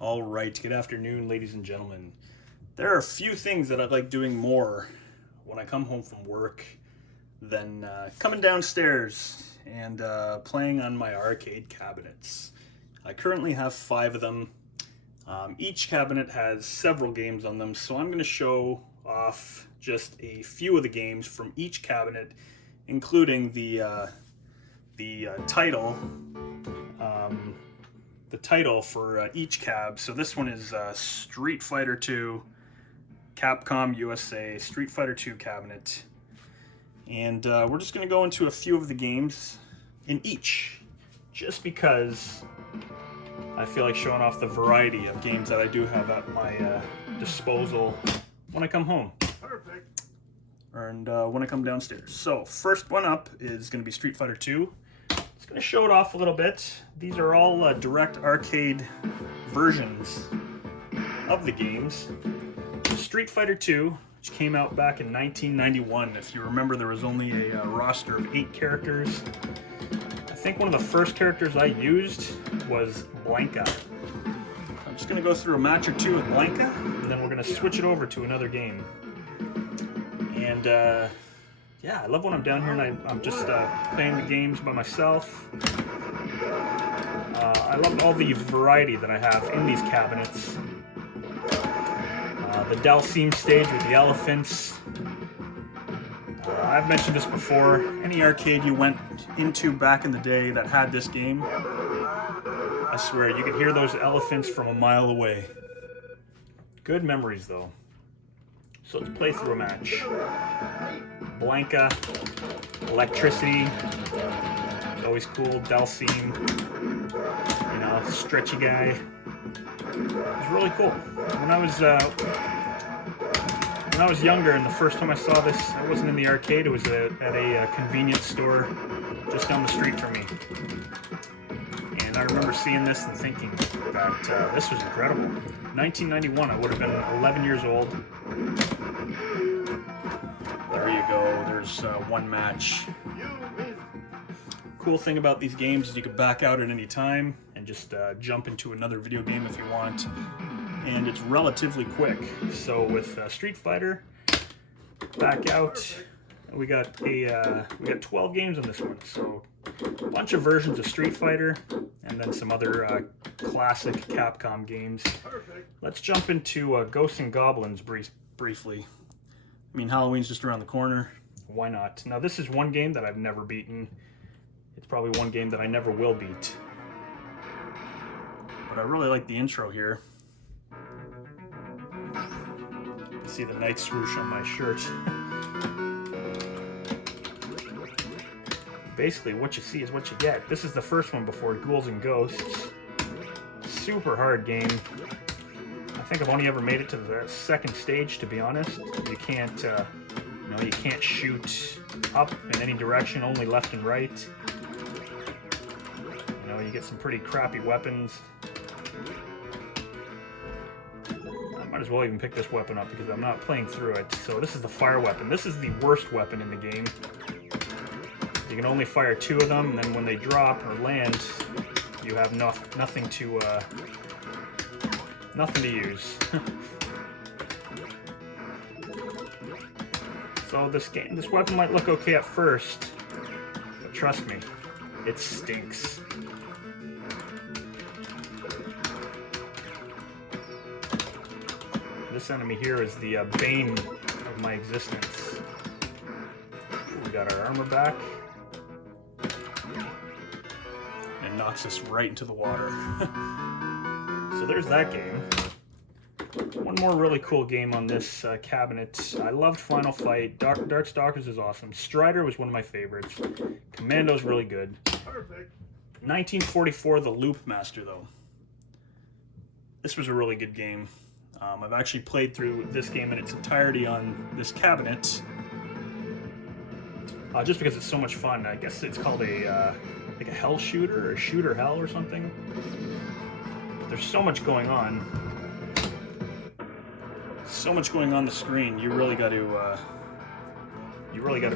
All right, good afternoon, ladies and gentlemen. There are a few things that I like doing more when I come home from work than coming downstairs and playing on my arcade cabinets. I currently have 5 of them. Each cabinet has several games on them, so I'm going to show off just a few of the games from each cabinet, including the title. The title for each cab. So this one is Street Fighter 2, Capcom USA Street Fighter 2 cabinet. And we're just going to go into a few of the games in each, just because I feel like showing off the variety of games that I do have at my disposal when I come home. Perfect. And when I come downstairs. So first one up is going to be Street Fighter 2. Going to show it off a little bit. These are all direct arcade versions of the games. Street Fighter 2, which came out back in 1991. If you remember, there was only a roster of 8 characters. I think one of the first characters I used was Blanca. I'm just going to go through a match or two with Blanca, and then we're going to switch it over to another game. And yeah, I love when I'm down here and I'm just playing the games by myself. I love all the variety that I have in these cabinets. The Dalsim stage with the elephants. I've mentioned this before. Any arcade you went into back in the day that had this game, I swear, you could hear those elephants from a mile away. Good memories, though. So let's play through a match. Blanca, electricity, always cool. Dalsim, you know, stretchy guy. It was really cool. When I was younger, and the first time I saw this, I wasn't in the arcade. It was at a convenience store just down the street from me. And I remember seeing this and thinking that this was incredible. 1991, I would have been 11 years old. There you go, there's one match. Cool thing about these games is you can back out at any time and just jump into another video game if you want. And it's relatively quick. So with Street Fighter, back out. We got 12 games on this one. So a bunch of versions of Street Fighter and then some other classic Capcom games. Perfect. Let's jump into Ghosts and Goblins briefly. I mean, Halloween's just around the corner. Why not? Now, this is one game that I've never beaten. It's probably one game that I never will beat. But I really like the intro here. You see the night swoosh on my shirt. Basically, what you see is what you get. This is the first one before Ghouls and Ghosts. Super hard game. I think I've only ever made it to the second stage, to be honest. You can't, you can't shoot up in any direction, only left and right. You know, you get some pretty crappy weapons. I might as well even pick this weapon up because I'm not playing through it. So this is the fire weapon. This is the worst weapon in the game. You can only fire 2 of them, and then when they drop or land, you have nothing to use. So this weapon might look okay at first, but trust me, it stinks. This enemy here is the bane of my existence. We got our armor back. And knocks us right into the water. So there's that game. One more really cool game on this cabinet. I loved Final Fight. Darkstalkers is awesome. Strider was one of my favorites. Commando's really good. Perfect. 1944, The Loop Master, though. This was a really good game. I've actually played through this game in its entirety on this cabinet. Just because it's so much fun. I guess it's called like a hell shooter or shooter hell or something. There's so much going on. So much going on the screen. You really got to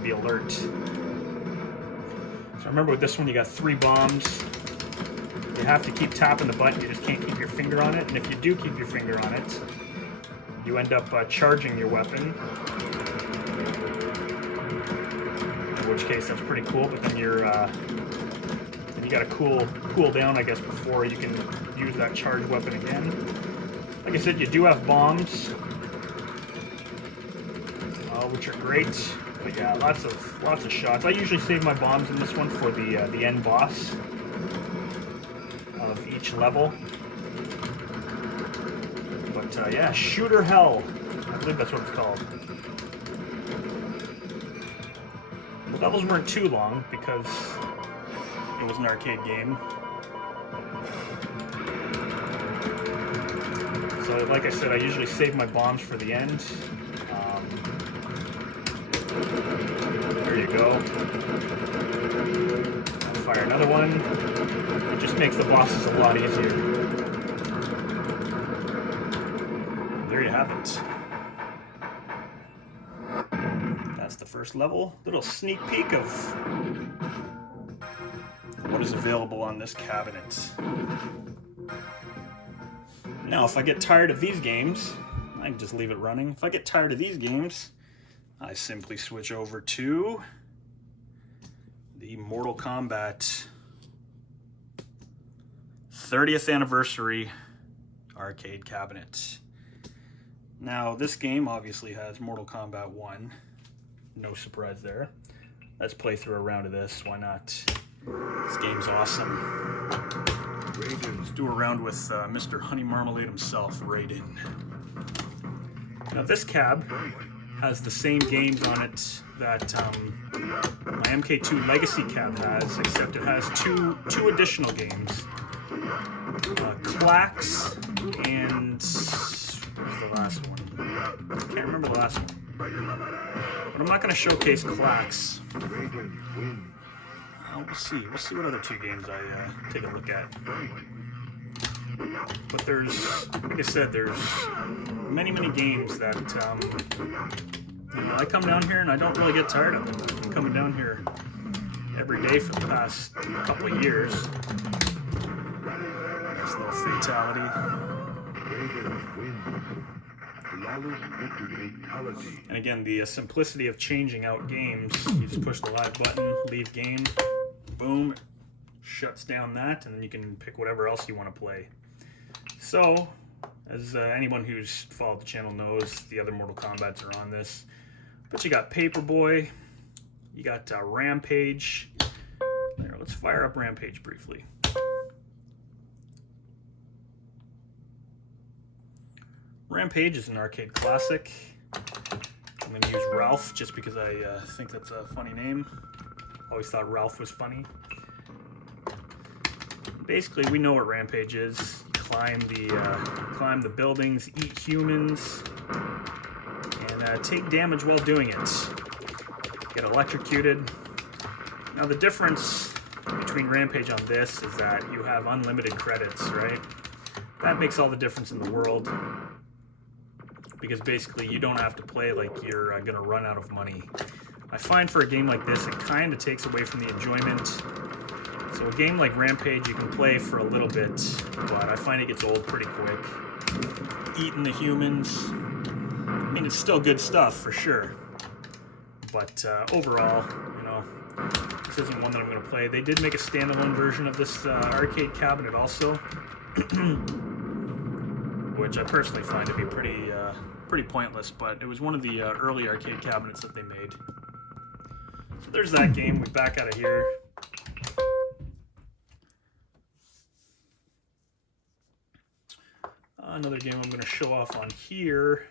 be alert. So remember with this one, you got 3 bombs. You have to keep tapping the button, you just can't keep your finger on it, and if you do keep your finger on it, you end up charging your weapon. In which case that's pretty cool, but then you gotta cool down, I guess, before you can use that charged weapon again. Like I said, you do have bombs, which are great. But yeah, lots of shots. I usually save my bombs in this one for the end boss of each level. But yeah, Shooter Hell. I believe that's what it's called. The levels weren't too long because it was an arcade game. So like I said, I usually save my bombs for the end. There you go. I'll fire another one. It just makes the bosses a lot easier. There you have it. That's the first level. Little sneak peek of what is available on this cabinet. Now, if I get tired of these games, I can just leave it running. If I get tired of these games, I simply switch over to the Mortal Kombat 30th Anniversary arcade cabinet. Now, this game obviously has Mortal Kombat 1. No surprise there. Let's play through a round of this. Why not? This game's awesome. Let's do a round with Mr. Honey Marmalade himself, Raiden. Now, this cab has the same games on it that my MK2 Legacy cab has, except it has two additional games. Clax and what was the last one? I can't remember the last one. But I'm not going to showcase Clax. We'll see what other two games I take a look at. But there's, like I said, there's many games that you know, I come down here and I don't really get tired of them. I'm coming down here every day for the past couple of years. There's a little fatality. And again, the simplicity of changing out games. You just push the live button, leave game, boom, shuts down that, and then you can pick whatever else you want to play. So, as anyone who's followed the channel knows, the other Mortal Kombats are on this. But you got Paperboy, you got Rampage. There, let's fire up Rampage briefly. Rampage is an arcade classic. I'm going to use Ralph just because I think that's a funny name. Always thought Ralph was funny. Basically, we know what Rampage is. Climb the buildings, eat humans, and take damage while doing it. Get electrocuted. Now the difference between Rampage on this is that you have unlimited credits, right? That makes all the difference in the world. Because basically you don't have to play like you're gonna run out of money. I find for a game like this, it kind of takes away from the enjoyment. So a game like Rampage you can play for a little bit, but I find it gets old pretty quick. Eating the humans. I mean, it's still good stuff for sure. But overall, you know, this isn't one that I'm gonna play. They did make a standalone version of this arcade cabinet also. Which I personally find to be pretty pointless, but it was one of the early arcade cabinets that they made. So there's that game. We back out of here. Another game I'm going to show off on here.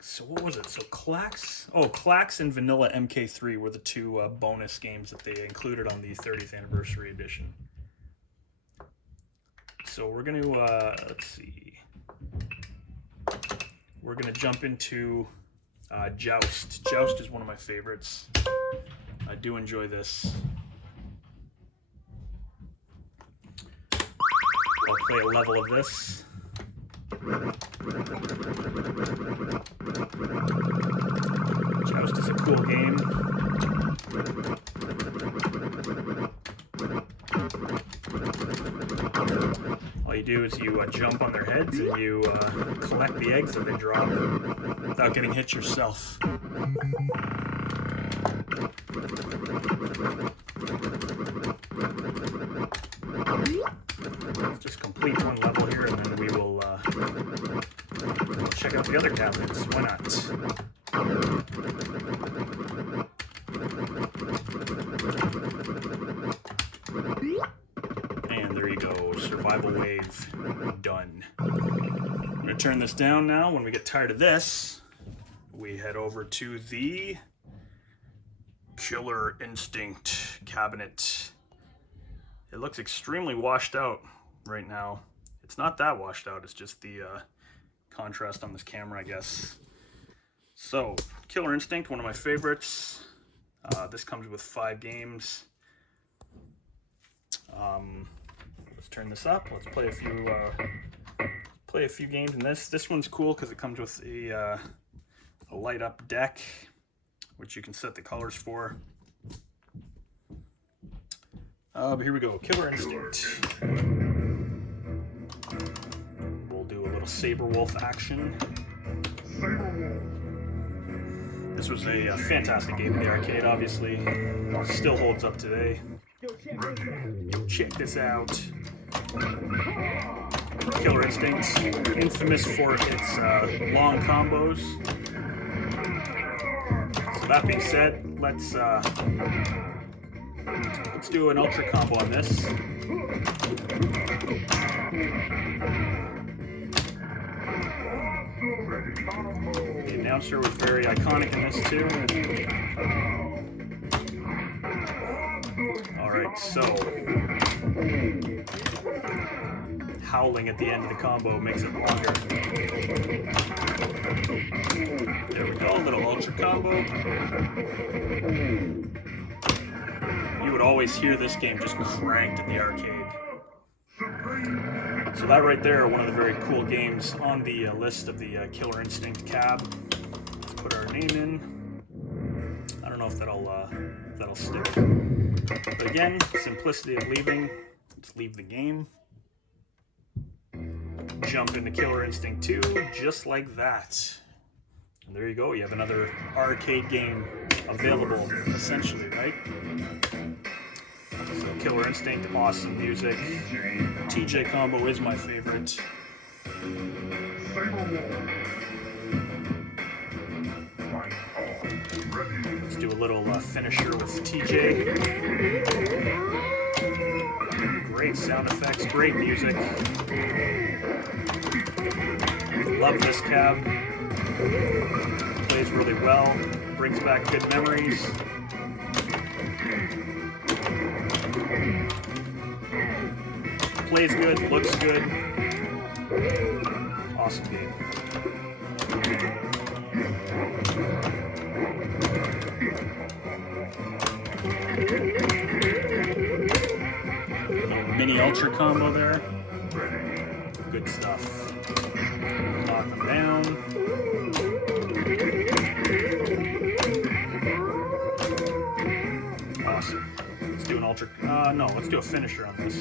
So what was it? So Clax and Vanilla MK3 were the two bonus games that they included on the 30th Anniversary Edition. So we're going to, let's see, we're going to jump into Joust. Joust is one of my favorites. I do enjoy this. I'll play a level of this. Joust is a cool game. All you do is you jump on their heads and you collect the eggs that they drop without getting hit yourself. Let's just complete one level here and then we will check out the other cabinets. Why not? And there you go, survival wave done. I'm gonna turn this down now. When we get tired of this, we head over to the Killer Instinct cabinet. It looks extremely washed out right now. It's not that washed out, it's just the contrast on this camera, I guess. So, Killer Instinct, one of my favorites. This comes with 5 games. Let's turn this up. Let's play a few games in this. This one's cool because it comes with a light up deck, which you can set the colors for. But here we go, Killer Instinct. We'll do a little Saber Wolf action. This was a fantastic game in the arcade, obviously. Still holds up today. Check this out. Killer Instinct, infamous for its long combos. So that being said, let's do an ultra combo on this. The announcer was very iconic in this too. Alright, so howling at the end of the combo makes it longer. There we go, a little ultra combo. You would always hear this game just cranked in the arcade. So that right there, one of the very cool games on the list of the Killer Instinct cab. Let's put our name in. I don't know if that'll stick. But again, simplicity of leaving. Let's leave the game. Jump into Killer Instinct 2, just like that. And there you go, you have another arcade game available, essentially, right? So Killer Instinct, awesome music. TJ combo is my favorite. Let's do a little finisher with TJ. Great sound effects, great music. Love this cab. Plays really well, brings back good memories. Plays good, looks good. Awesome game. Mini ultra combo there. Good stuff. Knock them down. Awesome. Let's do an ultra. No, let's do a finisher on this.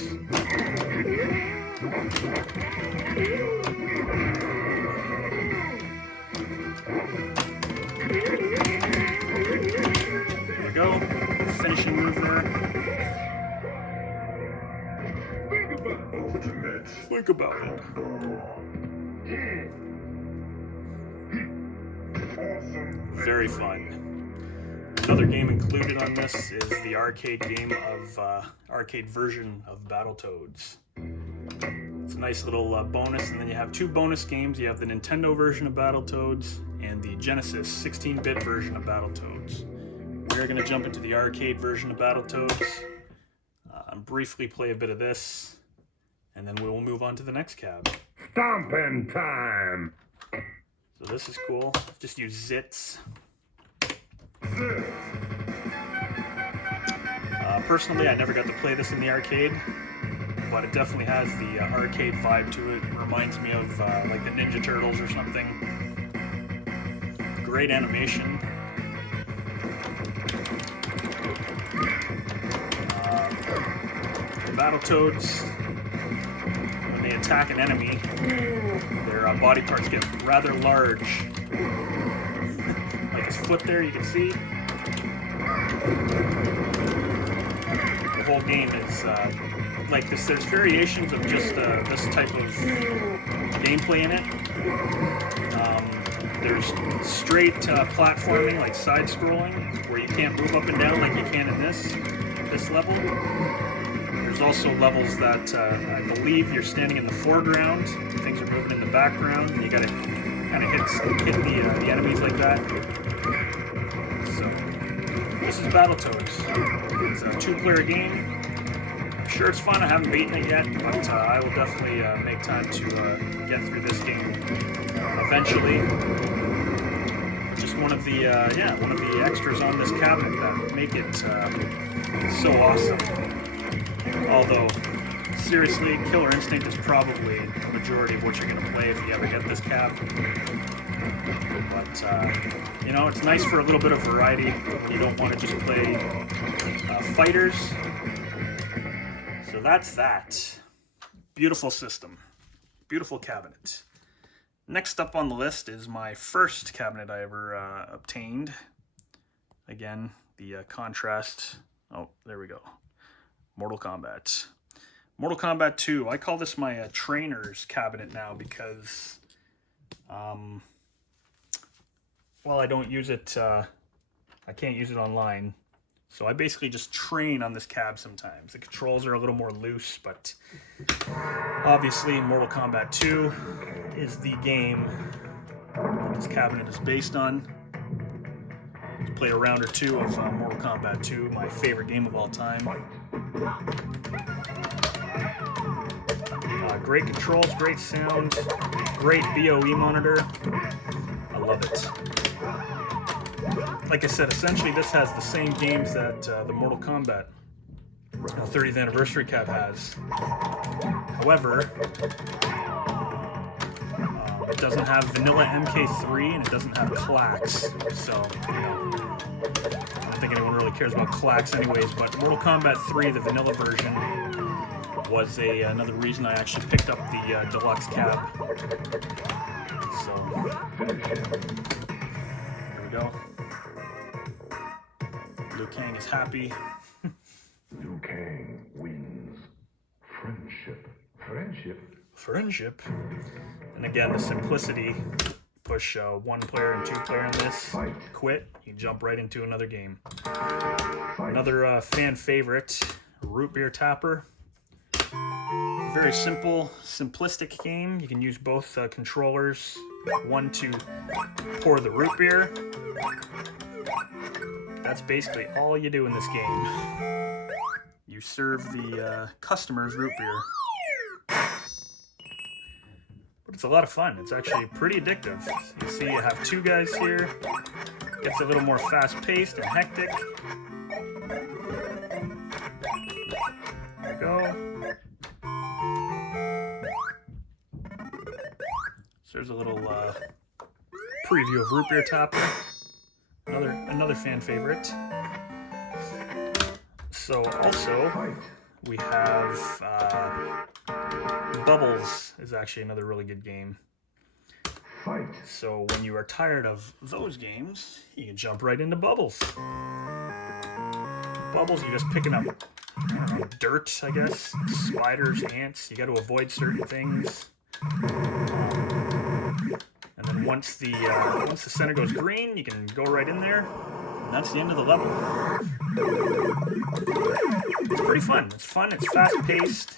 There we go. Finishing move there. Think about it. Very fun. Another game included on this is the arcade game of arcade version of Battletoads. It's a nice little bonus, and then you have 2 bonus games. You have the Nintendo version of Battletoads and the Genesis 16-bit version of Battletoads. We're going to jump into the arcade version of Battletoads, briefly play a bit of this, and then we will move on to the next cab. Stomping time! So this is cool. Just use zits. Personally, I never got to play this in the arcade, but it definitely has the arcade vibe to it. It reminds me of like the Ninja Turtles or something. Great animation. Battletoads, attack an enemy, their body parts get rather large. Like his foot there, you can see. The whole game is like this. There's variations of just this type of gameplay in it. There's straight platforming, like side-scrolling, where you can't move up and down like you can in this level. There's also levels that I believe you're standing in the foreground, things are moving in the background, and you gotta kind of hit the enemies like that. So this is Battletoads. It's a 2-player game. I'm sure it's fun. I haven't beaten it yet, but I will definitely make time to get through this game eventually. Just one of the extras on this cabinet that make it so awesome. Although, seriously, Killer Instinct is probably the majority of what you're going to play if you ever get this cab. But, you know, it's nice for a little bit of variety when you don't want to just play fighters. So that's that. Beautiful system. Beautiful cabinet. Next up on the list is my first cabinet I ever obtained. Again, the contrast. Oh, there we go. Mortal Kombat. Mortal Kombat 2. I call this my trainer's cabinet now because, well, I don't use it, I can't use it online. So I basically just train on this cab sometimes. The controls are a little more loose, but obviously Mortal Kombat 2 is the game that this cabinet is based on. Let's play a round or two of Mortal Kombat 2, my favorite game of all time. Great controls, great sound, great BOE monitor. I love it. Like I said, essentially this has the same games that the Mortal Kombat 30th anniversary cab has. However, it doesn't have vanilla MK3 and it doesn't have clacks. So, you know, I don't think anyone really cares about clacks anyways, but Mortal Kombat 3, the vanilla version, was another reason I actually picked up the deluxe cab. So, here we go. Liu Kang is happy. Liu Kang wins. Friendship. Friendship. And again, the simplicity. Push 1 player and 2 player in this. Quit. You jump right into another game. Another fan favorite, root beer tapper. Very simple, simplistic game. You can use both controllers. One to pour the root beer. That's basically all you do in this game. You serve the customers root beer. But it's a lot of fun. It's actually pretty addictive. You see you have 2 guys here. Gets a little more fast-paced and hectic. There we go. So there's a little preview of root beer tapper. Another fan favorite. So also we have Bubbles is actually another really good game. So when you are tired of those games, you can jump right into Bubbles. Bubbles, you're just picking up, I don't know, dirt, I guess, spiders, ants. You got to avoid certain things. And then once the center goes green, you can go right in there. And that's the end of the level. It's pretty fun. It's fun. It's fast-paced.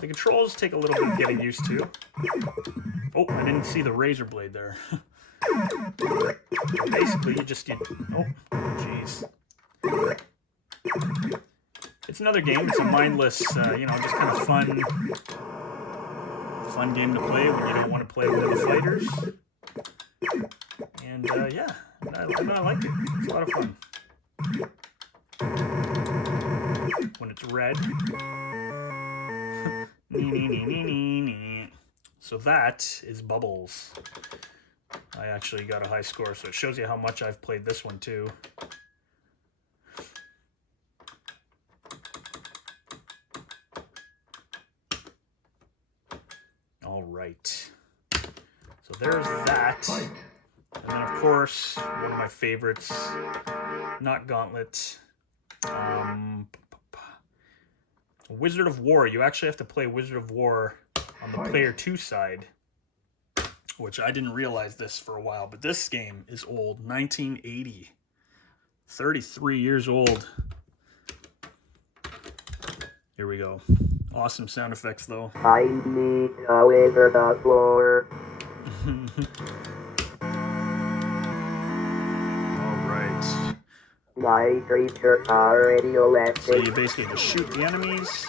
The controls take a little bit of getting used to. Oh, I didn't see the razor blade there. Basically, oh, jeez. It's another game. It's a mindless, you know, just kind of fun game to play when you don't want to play with other fighters. And yeah, I like it. It's a lot of fun. When it's red. So that is Bubbles. I actually got a high score, so it shows you how much I've played this one too. All right. So there's that. And then, of course, one of my favorites, not Gauntlet, Wizard of War. You actually have to play Wizard of War on the player 2 side, which I didn't realize this for a while, but this game is old, 1980, 33 years old. Here we go. Awesome sound effects, though. I need a wizard of war. Alright. My creatures are radioactive. So you basically just shoot the enemies.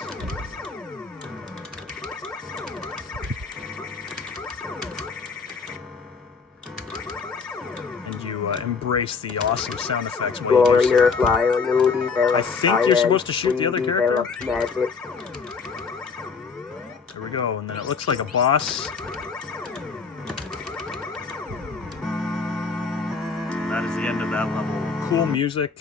And you embrace the awesome sound effects while you do so. I think you're supposed to shoot the other character. There we go, and then it looks like a boss. And that is the end of that level. Cool music,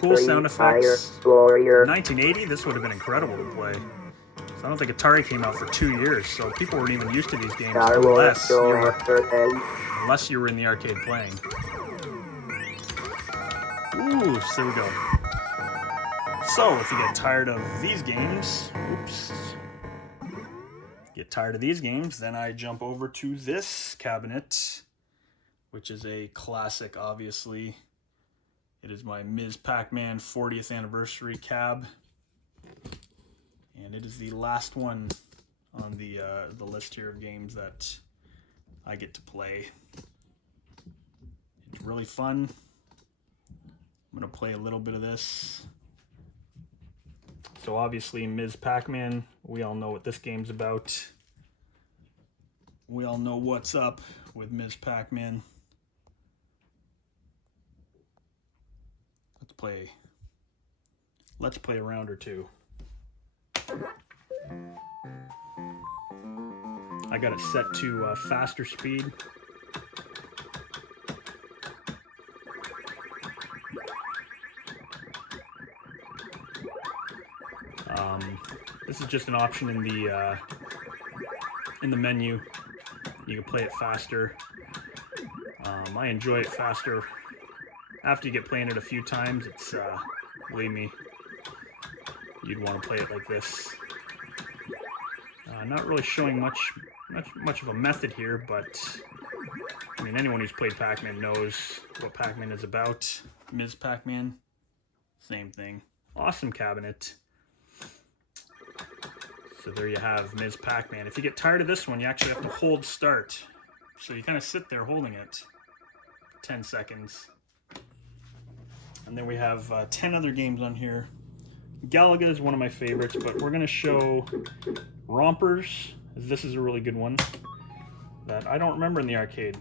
cool sound effects. In 1980, this would have been incredible to play. So I don't think Atari came out for 2 years, so people weren't even used to these games unless you were in the arcade playing. Ooh, so there we go. So if you get tired of these games, then I jump over to this cabinet, which is a classic, obviously. It is my Ms. PacMan 40th anniversary cab, and it is the last one on the list here of games that I get to play. It's really fun. I'm gonna play a little bit of this. So obviously, Ms. PacMan, we all know what this game's about. We all know what's up with Ms. PacMan. Let's play a round or two. I got it set to faster speed. This is just an option in the menu. You can play it faster. I enjoy it faster. After you get playing it a few times, it's, believe me, you'd want to play it like this. Not really showing much of a method here, but I mean, anyone who's played Pac-Man knows what Pac-Man is about. Ms. PacMan, same thing. Awesome cabinet. So there you have Ms. PacMan. If you get tired of this one, you actually have to hold start. So you kind of sit there holding it for 10 seconds. And then we have 10 other games on here. Galaga is one of my favorites, but we're going to show Rompers. This is a really good one that I don't remember in the arcade.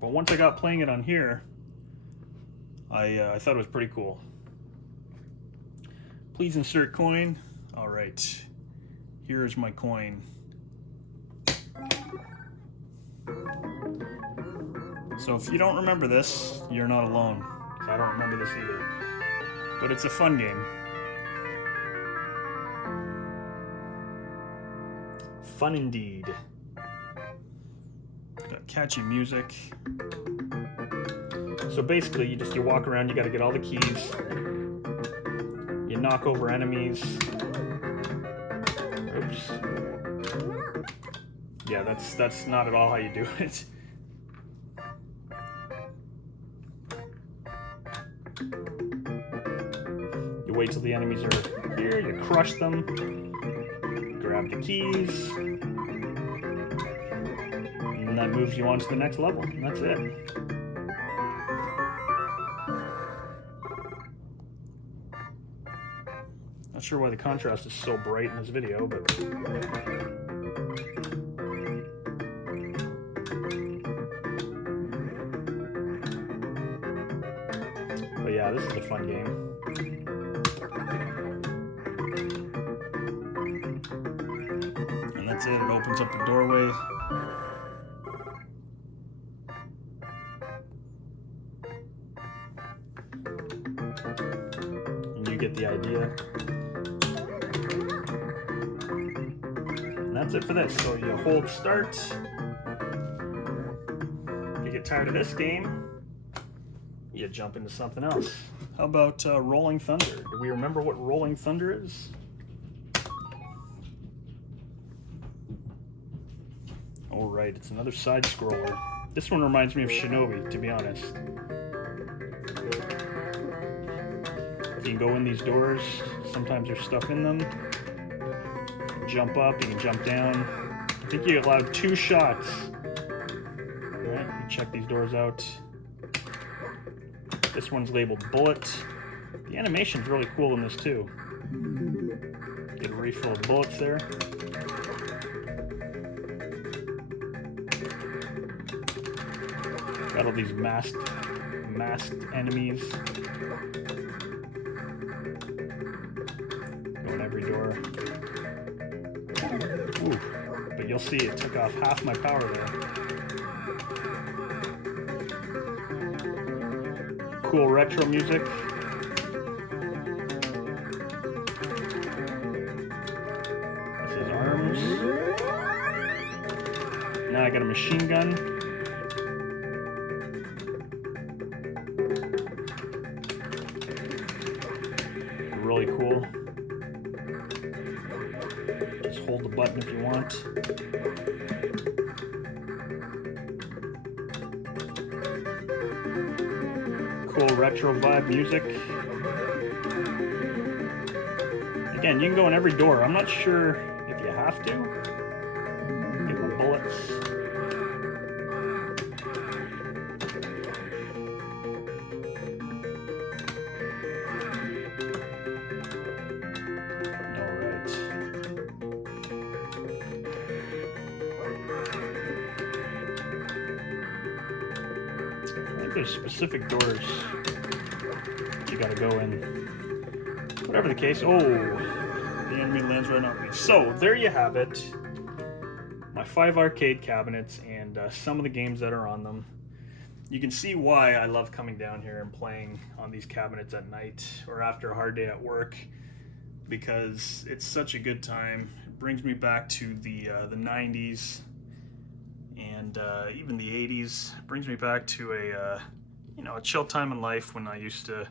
But once I got playing it on here, I thought it was pretty cool. Please insert coin. All right. Here's my coin. So if you don't remember this, you're not alone. I don't remember this either. But it's a fun game. Fun indeed. Got catchy music. So basically, you walk around, you gotta get all the keys. You knock over enemies. Oops. Yeah, that's not at all how you do it. You wait till the enemies are here, you crush them, grab the keys, and that moves you on to the next level, and that's it. Not sure why the contrast is so bright in this video, but yeah, this is a fun game. And that's it, it opens up the doorway. And you get the idea. And that's it for this. So you hold start. If you get tired of this game, you jump into something else. How about Rolling Thunder? Do we remember what Rolling Thunder is? Oh right, it's another side scroller. This one reminds me of Shinobi, to be honest. You can go in these doors, sometimes there's stuff in them. Jump up, you can jump down. I think you're allowed 2 shots. Alright, you check these doors out. This one's labeled Bullet. The animation's really cool in this too. Get a refill of bullets there. Got all these masked enemies. Go in every door. Ooh, but you'll see it took off half my power there. Cool retro music. This is arms. Now I got a machine gun. Really cool. Just hold the button if you want. Cool retro vibe music. Again, you can go in every door. I'm not sure if you have to. Get my bullets. Alright. I think there's specific doors you gotta go in. Whatever the case. Oh, the enemy lands right on me. So there you have it. My 5 arcade cabinets and some of the games that are on them. You can see why I love coming down here and playing on these cabinets at night or after a hard day at work, because it's such a good time. It brings me back to the 90s and even the 80s. It brings me back to a chill time in life when I used to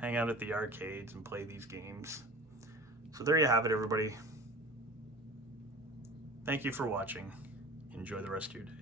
hang out at the arcades and play these games. So there you have it, everybody. Thank you for watching. Enjoy the rest of your day.